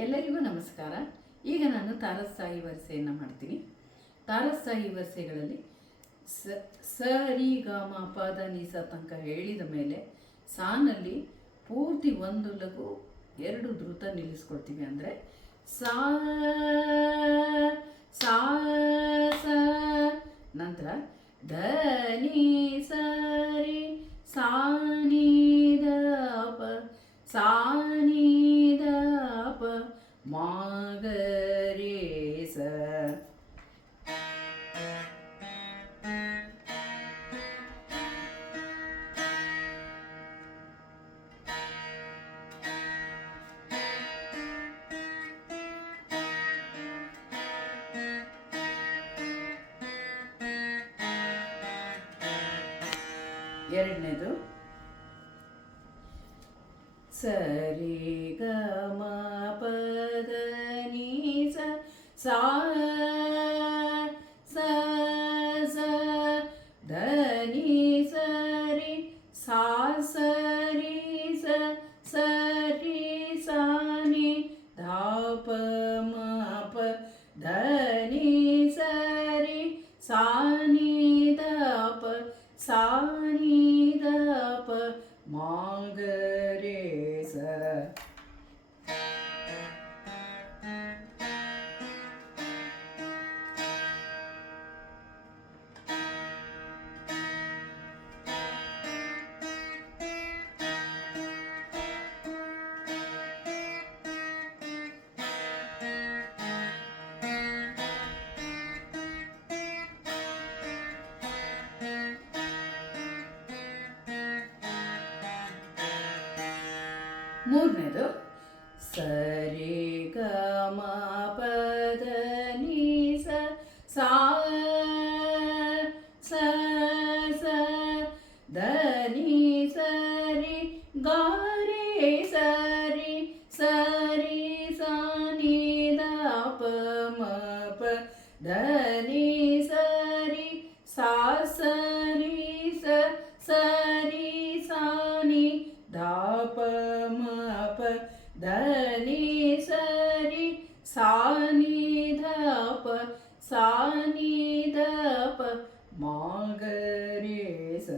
ಎಲ್ಲರಿಗೂ ನಮಸ್ಕಾರ. ಈಗ ನಾನು ತಾರಸ್ಥಾಯಿ ವರಿಸೆಯನ್ನು ಮಾಡ್ತೀನಿ. ತಾರಸ್ಥಾಯಿ ವರಿಸೆಗಳಲ್ಲಿ ಸ ರಿ ಗ ಮ ಪ ದ ನಿ ಸ ತನಕ ಹೇಳಿದ ಮೇಲೆ ಸಾನಲ್ಲಿ ಪೂರ್ತಿ ಒಂದು ಲಘು ಎರಡು ಧೃತ ನಿಲ್ಲಿಸ್ಕೊಳ್ತೀವಿ. ಅಂದರೆ ಸಾ ಸಾ ಸ, ನಂತರ ಧ ನಿ ಸ ರಿ ಸಾ ನಿ ದ ಪ ಸಾ ನಿ ದ ಪ ಮಾ ಗ ರೇ ಸ. ಎರಡನೇದು ಸ ರಿ ಗ ಮ ಪ ದ ನಿ ಸ ಸಾ ಸ ಸ ಧ ನಿ ಸ ರಿ ಸಾ ಸ ರಿ ಸ ಸ ರಿ ಸಾ ನಿ ಧ ಪ ಮ ಪ ಧ ನಿ ಸ ರಿ ಸಾ ನಿ ದ ಪ ಸಾ ನಿ ದ ಪ ಮಾ ಗ ರೇ ಸ. ಮೂರನೇದು ಸ ರಿ ಗ ಮ ಪ ದ ನಿ ಸ ಸಾ ಸ ಸ ಧ ನಿ ಸ ರಿ ಗ ರೇ ಸ ರಿ ಸ ರಿ ಸಾ ನಿ ದ ಪ ಮ ಪ ಧ ನಿ ಸ ರಿ ಸಾ ಸ ರಿ ಸ ಸ ರಿ ಸಾ ನಿ ಧ ಪ ಮ ಪ ಧ ನಿ ಸ ರಿ ಸಾ ನಿ ಧ ಪ ಸಾ ನಿ ಧ ಪ ಮಾ ಗ ರೇ ಸ.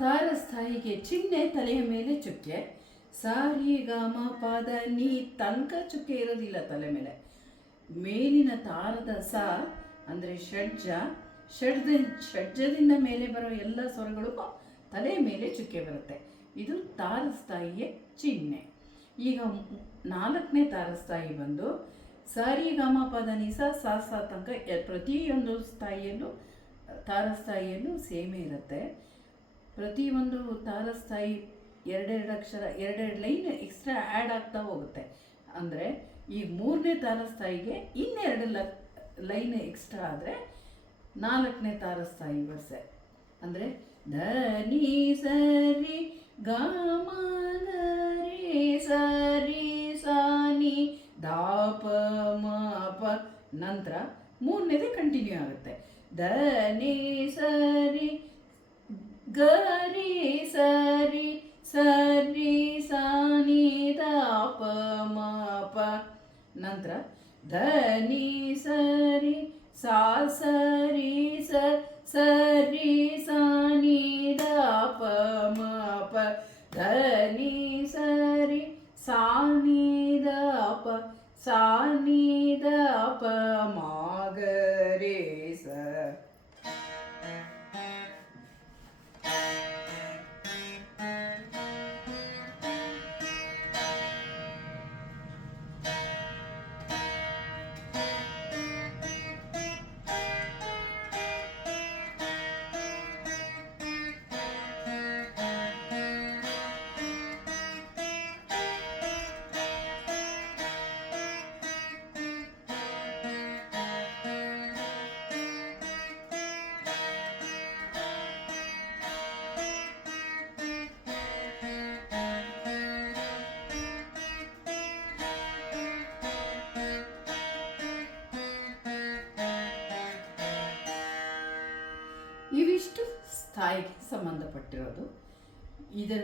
ತಾರಸ್ಥಾಯಿಗೆ ಚಿಹ್ನೆ ತಲೆಯ ಮೇಲೆ ಚುಕ್ಕೆ. ಸ ರಿ ಗ ಮ ಪ ದ ನಿ ತನಕ ಚುಕ್ಕೆ ಇರೋದಿಲ್ಲ ತಲೆ ಮೇಲೆ. ಮೇಲಿನ ತಾರದ ಸ ಅಂದರೆ ಷಡ್ಜ, ಷಡ್ಜದಿಂದ ಮೇಲೆ ಬರೋ ಎಲ್ಲ ಸ್ವರಗಳು ತಲೆಯ ಮೇಲೆ ಚುಕ್ಕೆ ಬರುತ್ತೆ. ಇದು ತಾರಸ್ಥಾಯಿಯ ಚಿಹ್ನೆ. ಈಗ ನಾಲ್ಕನೇ ತಾರಸ್ಥಾಯಿ ಬಂದು ಸ ರಿ ಗ ಮ ಪ ದ ನಿ ಸ ಸ ಸ ತನಕ ಪ್ರತಿಯೊಂದು ಸ್ಥಾಯಿಯಲ್ಲೂ ತಾರಸ್ಥಾಯಿಯಲ್ಲೂ ಸೇಮೇ ಇರುತ್ತೆ. ಪ್ರತಿಯೊಂದು ತಾರಸ್ಥಾಯಿ ಎರಡೆರಡು ಅಕ್ಷರ ಎರಡೆರಡು ಲೈನ್ ಎಕ್ಸ್ಟ್ರಾ ಆ್ಯಡ್ ಆಗ್ತಾ ಹೋಗುತ್ತೆ. ಅಂದರೆ ಈ ಮೂರನೇ ತಾರಸ್ಥಾಯಿಗೆ ಇನ್ನೆರಡು ಲೈನ್ ಎಕ್ಸ್ಟ್ರಾ ಆದರೆ ನಾಲ್ಕನೇ ತಾರಸ್ಥಾಯಿ ವರಿಸೆ. ಅಂದರೆ ಧ ನಿ ಸ ರಿ ಗ ಮ ಗ ರೇ ಸ ರಿ ಸಾ ನಿ ಧ ಪ ಮ ಪ. ನಂತರ ಮೂರನೇದೇ ಕಂಟಿನ್ಯೂ ಆಗುತ್ತೆ. ಧ ನಿ ಸ ರಿ ಗ ರೇ ಸ ರಿ ಸ ರಿ ಸಾ ನಿ ಧ ಪ ಮ ಪ. ನಂತರ ಧ ನಿ ಸ ರಿ ಸಾ ಸ ರಿ ಸ ಸ ರಿ ಸಾ ನಿ ಧ ಪ ಮ ಪ ಧ ನಿ ಸ ರಿ ಸಾ ನಿ ಧ ಪ ಸಾ ನಿ ಧ ಪ ಮಾ ಗ ರೇ ಸ. ಸಾಯಿಗೆ ಸಂಬಂಧಪಟ್ಟಿರೋದು. ಇದರ